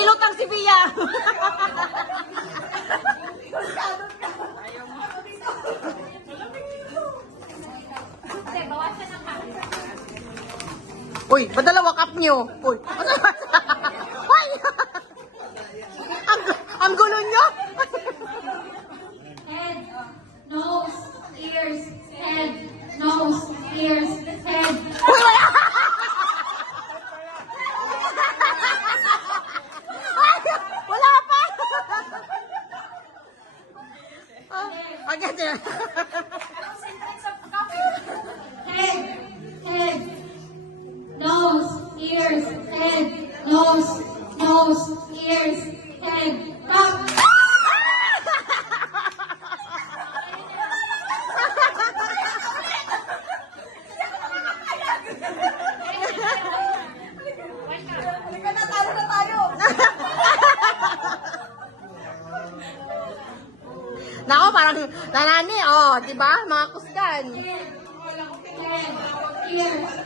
Naglilutang si Pia. Uy, ba't dalawa cup nyo? Uy, ay! Ang gulo nyo? Head, nose, ears, head, nose, ears, head. Uy, wala! Ay, wala pa! Agad yun. Head, head, nose, ears, head, nose, ears, head. Cup. Nako, parang nanani, oh, di ba? Mga kusgan. Head, ears,